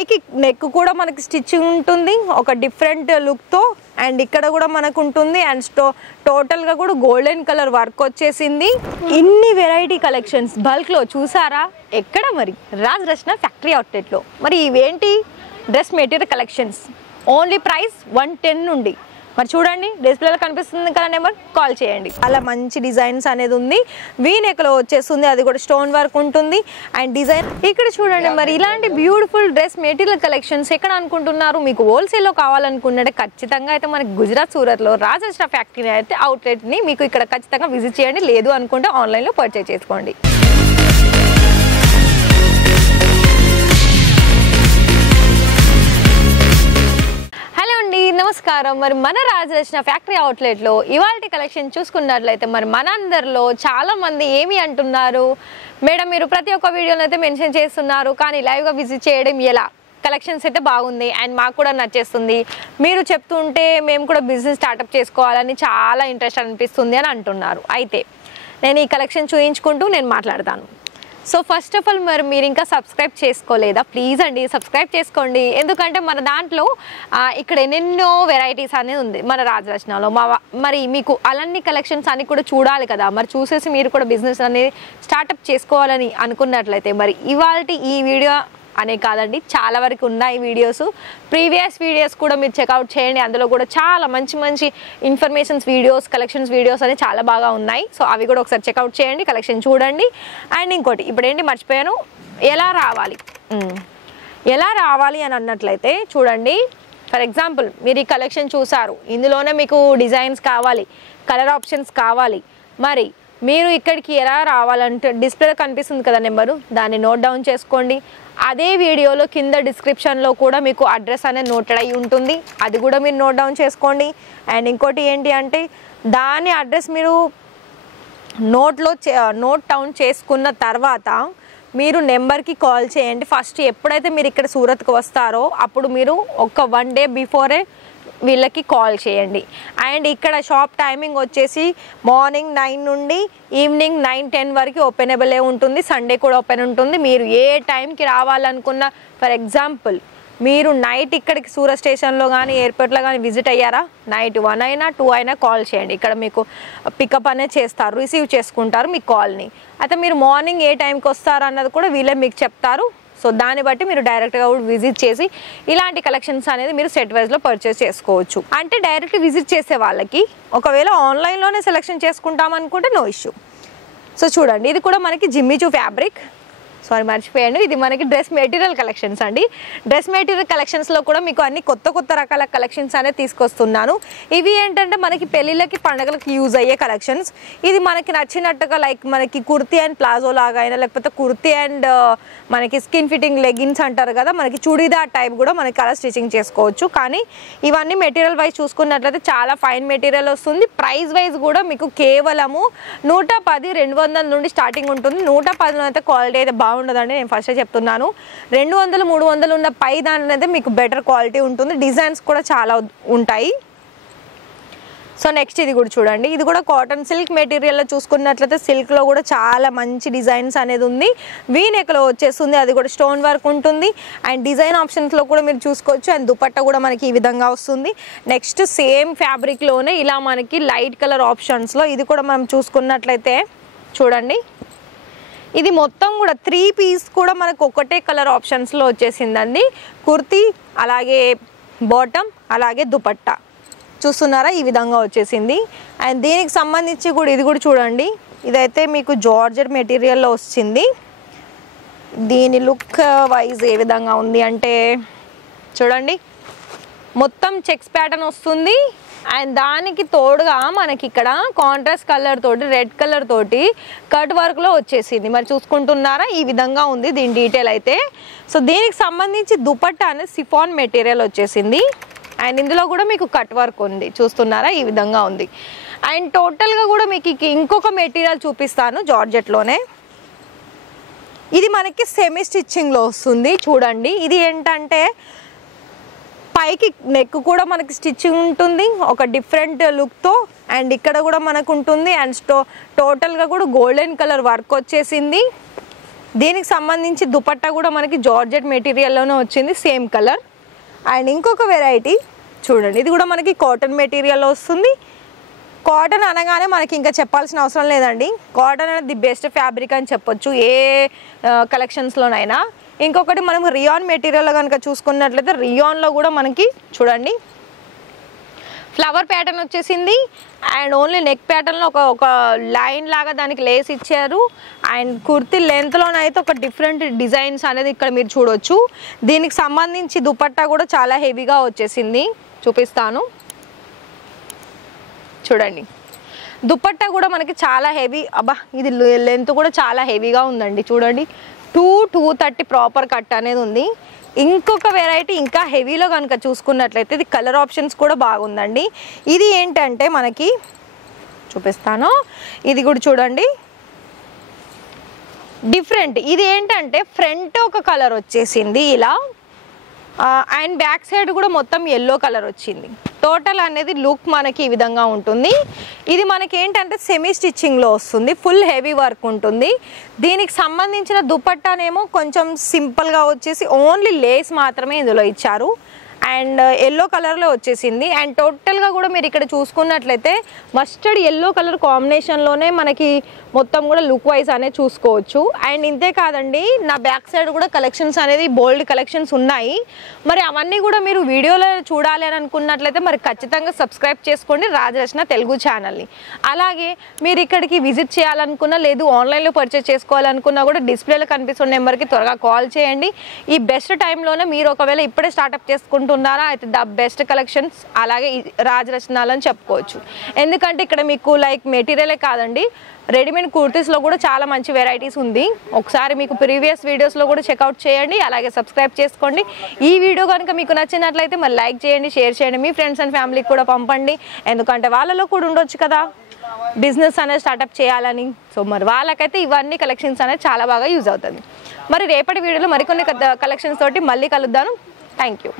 పైకి నెక్ కూడా మనకి స్టిచ్చింగ్ ఉంటుంది ఒక డిఫరెంట్ లుక్తో. అండ్ ఇక్కడ కూడా మనకు ఉంటుంది. అండ్ టోటల్గా కూడా గోల్డెన్ కలర్ వర్క్ వచ్చేసింది. ఇన్ని వెరైటీ కలెక్షన్స్ బల్క్లో చూసారా ఎక్కడ? మరి రాజ్ రచన ఫ్యాక్టరీ అవుట్లెట్లో. మరి ఇవేంటి dress material collections, only price 110 నుండి. మరి చూడండి డిస్ప్లేలో కనిపిస్తుంది కదా నెంబర్, కాల్ చేయండి. అలా మంచి డిజైన్స్ అనేది ఉంది. వీ నెక్లో వచ్చేస్తుంది, అది కూడా స్టోన్ వర్క్ ఉంటుంది. అండ్ డిజైన్ ఇక్కడ చూడండి. మరి ఇలాంటి బ్యూటిఫుల్ డ్రెస్ మెటీరియల్ కలెక్షన్స్ ఎక్కడ అనుకుంటున్నారు? మీకు హోల్సేల్లో కావాలనుకున్నట్టే ఖచ్చితంగా అయితే మనకి గుజరాత్ సూరత్లో రాజ్ రచన ఫ్యాక్టరీ అయితే అవుట్లెట్ని మీకు ఇక్కడ ఖచ్చితంగా విజిట్ చేయండి. లేదు అనుకుంటే ఆన్లైన్లో పర్చేజ్ చేసుకోండి. నమస్కారం. మరి మన రాజ్ రచన ఫ్యాక్టరీ అవుట్లెట్లో ఇవాల్టి కలెక్షన్ చూసుకున్నట్లయితే మరి మనందరిలో చాలా మంది ఏమి అంటున్నారు, మేడం మీరు ప్రతి ఒక్క వీడియోలో అయితే మెన్షన్ చేస్తున్నారు కానీ లైవ్గా విజిట్ చేయడం ఎలా? కలెక్షన్స్ అయితే బాగుంది అండ్ మాకు కూడా నచ్చేస్తుంది, మీరు చెప్తుంటే మేము కూడా బిజినెస్ స్టార్ట్అప్ చేసుకోవాలని చాలా ఇంట్రెస్ట్ అనిపిస్తుంది అని అంటున్నారు. అయితే నేను ఈ కలెక్షన్ చూయించుకుంటూ నేను మాట్లాడతాను. సో ఫస్ట్ ఆఫ్ ఆల్ మరి మీరు ఇంకా సబ్స్క్రైబ్ చేసుకోలేదా? ప్లీజ్ అండి సబ్స్క్రైబ్ చేసుకోండి. ఎందుకంటే మన దాంట్లో ఇక్కడ ఎన్నెన్నో వెరైటీస్ అనేది ఉంది మన రాజ్ రచనలో. మరి మీకు అలాంటి కలెక్షన్స్ అన్ని కూడా చూడాలి కదా, మరి చూసేసి మీరు కూడా బిజినెస్ అనేది స్టార్ట్అప్ చేసుకోవాలని అనుకున్నట్లయితే మరి ఇవాల్టి ఈ వీడియో అనే కాదండి, చాలా వరకు ఉన్నాయి వీడియోస్. ప్రీవియస్ వీడియోస్ కూడా మీరు చెక్అవుట్ చేయండి. అందులో కూడా చాలా మంచి మంచి ఇన్ఫర్మేషన్స్ వీడియోస్, కలెక్షన్స్ వీడియోస్ అనేవి చాలా బాగా ఉన్నాయి. సో అవి కూడా ఒకసారి చెక్అవుట్ చేయండి, కలెక్షన్ చూడండి. అండ్ ఇంకోటి ఇప్పుడు ఏంటి మర్చిపోయాను, ఎలా రావాలి అని అన్నట్లయితే చూడండి. ఫర్ ఎగ్జాంపుల్ మీరు ఈ కలెక్షన్ చూసారు, ఇందులోనే మీకు డిజైన్స్ కావాలి, కలర్ ఆప్షన్స్ కావాలి. మరి మీరు ఇక్కడికి ఎలా రావాలంటే డిస్ప్లేలో కనిపిస్తుంది కదా నెంబరు, దాన్ని నోట్ డౌన్ చేసుకోండి. అదే వీడియోలో కింద డిస్క్రిప్షన్లో కూడా మీకు అడ్రస్ అనేది నోటెడ్ అయి ఉంటుంది, అది కూడా మీరు నోట్ డౌన్ చేసుకోండి. అండ్ ఇంకోటి ఏంటి అంటే దాని అడ్రస్ మీరు నోట్ డౌన్ చేసుకున్న తర్వాత మీరు నెంబర్కి కాల్ చేయండి. ఫస్ట్ ఎప్పుడైతే మీరు ఇక్కడ సూరత్కి వస్తారో అప్పుడు మీరు ఒక 1 డే బిఫోరే వీళ్ళకి కాల్ చేయండి. అండ్ ఇక్కడ షాప్ టైమింగ్ వచ్చేసి మార్నింగ్ 9 నుండి ఈవినింగ్ 9-10 వరకు ఓపెనబుల్ ఉంటుంది. సండే కూడా ఓపెన్ ఉంటుంది. మీరు ఏ టైంకి రావాలనుకున్న, ఫర్ ఎగ్జాంపుల్ మీరు నైట్ ఇక్కడికి సూరత్ స్టేషన్లో కానీ ఎయిర్పోర్ట్లో కానీ విజిట్ అయ్యారా, నైట్ 1 అయినా 2 అయినా కాల్ చేయండి. ఇక్కడ మీకు పికప్ అనేది చేస్తారు, రిసీవ్ చేసుకుంటారు మీ కాల్ని. అయితే మీరు మార్నింగ్ ఏ టైంకి వస్తారు అన్నది కూడా వీళ్ళే మీకు చెప్తారు. సో దాన్ని బట్టి మీరు డైరెక్ట్గా కూడా విజిట్ చేసి ఇలాంటి కలెక్షన్స్ అనేది మీరు సెట్ వైజ్లో పర్చేస్ చేసుకోవచ్చు. అంటే డైరెక్ట్ విజిట్ చేసే వాళ్ళకి ఒకవేళ ఆన్లైన్లోనే సెలెక్షన్ చేసుకుంటాం అనుకుంటే నో ఇష్యూ. సో చూడండి ఇది కూడా మనకి జిమ్మిచూ ఫ్యాబ్రిక్, సారీ మర్చిపోయాను, ఇది మనకి డ్రెస్ మెటీరియల్ కలెక్షన్స్ అండి. డ్రెస్ మెటీరియల్ కలెక్షన్స్లో కూడా మీకు అన్ని కొత్త రకాల కలెక్షన్స్ అనేది తీసుకొస్తున్నాను. ఇవి ఏంటంటే మనకి పెళ్ళిళ్ళకి పండుగలకి యూజ్ అయ్యే కలెక్షన్స్. ఇది మనకి నచ్చినట్టుగా లైక్ మనకి కుర్తీ అండ్ ప్లాజో లాగా అయినా, లేకపోతే కుర్తీ అండ్ మనకి స్కిన్ ఫిట్టింగ్ లెగిన్స్ అంటారు కదా, మనకి చుడీదార్ టైప్ కూడా మనకి కలర్ స్టిచ్చింగ్ చేసుకోవచ్చు. కానీ ఇవన్నీ మెటీరియల్ వైజ్ చూసుకున్నట్లయితే చాలా ఫైన్ మెటీరియల్ వస్తుంది. ప్రైస్ వైజ్ కూడా మీకు కేవలము 110-200 నుండి స్టార్టింగ్ ఉంటుంది. 110లో అయితే క్వాలిటీ అయితే బాగుండదండి, నేను ఫస్టే చెప్తున్నాను. 200-300 ఉన్న పై దాని అయితే మీకు బెటర్ క్వాలిటీ ఉంటుంది. డిజైన్స్ కూడా చాలా ఉంటాయి. సో నెక్స్ట్ ఇది కూడా చూడండి, ఇది కూడా కాటన్ సిల్క్ మెటీరియల్లో చూసుకున్నట్లయితే సిల్క్లో కూడా చాలా మంచి డిజైన్స్ అనేది ఉంది. వీ నెక్లో వచ్చేస్తుంది, అది కూడా స్టోన్ వర్క్ ఉంటుంది. అండ్ డిజైన్ ఆప్షన్స్లో కూడా మీరు చూసుకోవచ్చు. అండ్ దుపట్టా కూడా మనకి ఈ విధంగా వస్తుంది. నెక్స్ట్ సేమ్ ఫ్యాబ్రిక్లోనే ఇలా మనకి లైట్ కలర్ ఆప్షన్స్లో ఇది కూడా మనం చూసుకున్నట్లయితే చూడండి, ఇది మొత్తం కూడా 3 పీస్ కూడా మనకు ఒకటే కలర్ ఆప్షన్స్లో వచ్చేసిందండి. కుర్తీ, అలాగే బాటమ్, అలాగే దుపట్టా చూస్తున్నారా ఈ విధంగా వచ్చేసింది. అండ్ దీనికి సంబంధించి కూడా ఇది కూడా చూడండి, ఇదైతే మీకు జార్జెట్ మెటీరియల్లో వచ్చింది. దీని లుక్ వైజ్ ఏ విధంగా ఉంది అంటే చూడండి, మొత్తం చెక్స్ ప్యాటర్న్ వస్తుంది. అండ్ దానికి తోడుగా మనకి ఇక్కడ కాంట్రాస్ట్ కలర్ తోటి, రెడ్ కలర్ తోటి కట్ వర్క్లో వచ్చేసింది. మరి చూసుకుంటున్నారా ఈ విధంగా ఉంది దీని డీటెయిల్ అయితే. సో దీనికి సంబంధించి దుపట్టా అనేది సిఫాన్ మెటీరియల్ వచ్చేసింది. అండ్ ఇందులో కూడా మీకు కట్ వర్క్ ఉంది, చూస్తున్నారా ఈ విధంగా ఉంది. అండ్ టోటల్గా కూడా మీకు ఇంకొక మెటీరియల్ చూపిస్తాను జార్జెట్లోనే. ఇది మనకి సెమీ స్టిచ్చింగ్లో వస్తుంది చూడండి. ఇది ఏంటంటే పైకి నెక్ కూడా మనకి స్టిచ్చింగ్ ఉంటుంది ఒక డిఫరెంట్ లుక్తో. అండ్ ఇక్కడ కూడా మనకు ఉంటుంది. అండ్ టోటల్గా కూడా గోల్డెన్ కలర్ వర్క్ వచ్చేసింది. దీనికి సంబంధించి దుపట్టా కూడా మనకి జార్జెట్ మెటీరియల్లోనే వచ్చింది, సేమ్ కలర్. అండ్ ఇంకొక వెరైటీ చూడండి, ఇది కూడా మనకి కాటన్ మెటీరియల్లో వస్తుంది. కాటన్ అనగానే మనకి ఇంకా చెప్పాల్సిన అవసరం లేదండి, కాటన్ అనేది ది బెస్ట్ ఫ్యాబ్రిక్ అని చెప్పొచ్చు ఏ కలెక్షన్స్లోనైనా. ఇంకొకటి మనం రియాన్ మెటీరియల్లో కనుక చూసుకున్నట్లయితే రియాన్లో కూడా మనకి చూడండి ఫ్లవర్ ప్యాటర్న్ వచ్చేసింది. అండ్ ఓన్లీ నెక్ ప్యాటర్న్లో ఒక లైన్ లాగా దానికి లేస్ ఇచ్చారు. అండ్ కుర్తీ లెంత్లోనైతే ఒక డిఫరెంట్ డిజైన్స్ అనేది ఇక్కడ మీరు చూడొచ్చు. దీనికి సంబంధించి దుపట్టా కూడా చాలా హెవీగా వచ్చేసింది, చూపిస్తాను చూడండి. దుపట్టా కూడా మనకి చాలా హెవీ, అబ్బా ఇది లెంత్ కూడా చాలా హెవీగా ఉందండి చూడండి. 230 ప్రాపర్ కట్ అనేది ఉంది. ఇంకొక వెరైటీ ఇంకా హెవీలో కనుక చూసుకున్నట్లయితే ఇది కలర్ ఆప్షన్స్ కూడా బాగుందండి. ఇది ఏంటంటే మనకి చూపిస్తాను, ఇది కూడా చూడండి డిఫరెంట్. ఇది ఏంటంటే ఫ్రంట్ ఒక కలర్ వచ్చేసింది ఇలా, అండ్ బ్యాక్ సైడ్ కూడా మొత్తం ఎల్లో కలర్ వచ్చింది. టోటల్ అనేది లుక్ మనకి ఈ విధంగా ఉంటుంది. ఇది మనకి ఏంటంటే సెమీ స్టిచ్చింగ్లో వస్తుంది, ఫుల్ హెవీ వర్క్ ఉంటుంది. దీనికి సంబంధించిన దుపట్టానేమో కొంచెం సింపుల్గా వచ్చేసి ఓన్లీ లేస్ మాత్రమే ఇందులో ఇచ్చారు. అండ్ ఎల్లో కలర్లో వచ్చేసింది. అండ్ టోటల్గా కూడా మీరు ఇక్కడ చూసుకున్నట్లయితే మస్టర్డ్ ఎల్లో కలర్ కాంబినేషన్లోనే మనకి మొత్తం కూడా లుక్ వైజ్ అనేది చూసుకోవచ్చు. అండ్ ఇంతే కాదండి, నా బ్యాక్ సైడ్ కూడా కలెక్షన్స్ అనేది బోల్డ్ కలెక్షన్స్ ఉన్నాయి. మరి అవన్నీ కూడా మీరు వీడియోలో చూడాలి అని అనుకున్నట్లయితే మరి ఖచ్చితంగా సబ్స్క్రైబ్ చేసుకోండి రాజరచన తెలుగు ఛానల్ని. అలాగే మీరు ఇక్కడికి విజిట్ చేయాలనుకున్నా లేదు ఆన్లైన్లో పర్చేస్ చేసుకోవాలనుకున్నా కూడా డిస్ప్లేలో కనిపిస్తున్న నెంబర్కి త్వరగా కాల్ చేయండి. ఈ బెస్ట్ టైంలోనే మీరు ఒకవేళ ఇప్పుడే స్టార్ట్అప్ చేసుకుంటున్నారా అయితే ద బెస్ట్ కలెక్షన్స్ అలాగే రాజరచనలు అని చెప్పుకోవచ్చు. ఎందుకంటే ఇక్కడ మీకు లైక్ మెటీరియలే కాదండి, రెడీమేడ్ కుర్తీస్లో కూడా చాలా మంచి వెరైటీస్ ఉంది. ఒకసారి మీకు ప్రీవియస్ వీడియోస్లో కూడా చెక్అవుట్ చేయండి, అలాగే సబ్స్క్రైబ్ చేసుకోండి. ఈ వీడియో కనుక మీకు నచ్చినట్లయితే మరి లైక్ చేయండి, షేర్ చేయండి, మీ ఫ్రెండ్స్ అండ్ ఫ్యామిలీకి కూడా పంపండి. ఎందుకంటే వాళ్ళలో కూడా ఉండొచ్చు కదా బిజినెస్ అనేది స్టార్ట్అప్ చేయాలని. సో మరి వాళ్ళకైతే ఇవన్నీ కలెక్షన్స్ అనేది చాలా బాగా యూజ్ అవుతుంది. మరి రేపటి వీడియోలో మరికొన్ని కలెక్షన్స్ తోటి మళ్ళీ కలుద్దాను. Thank you.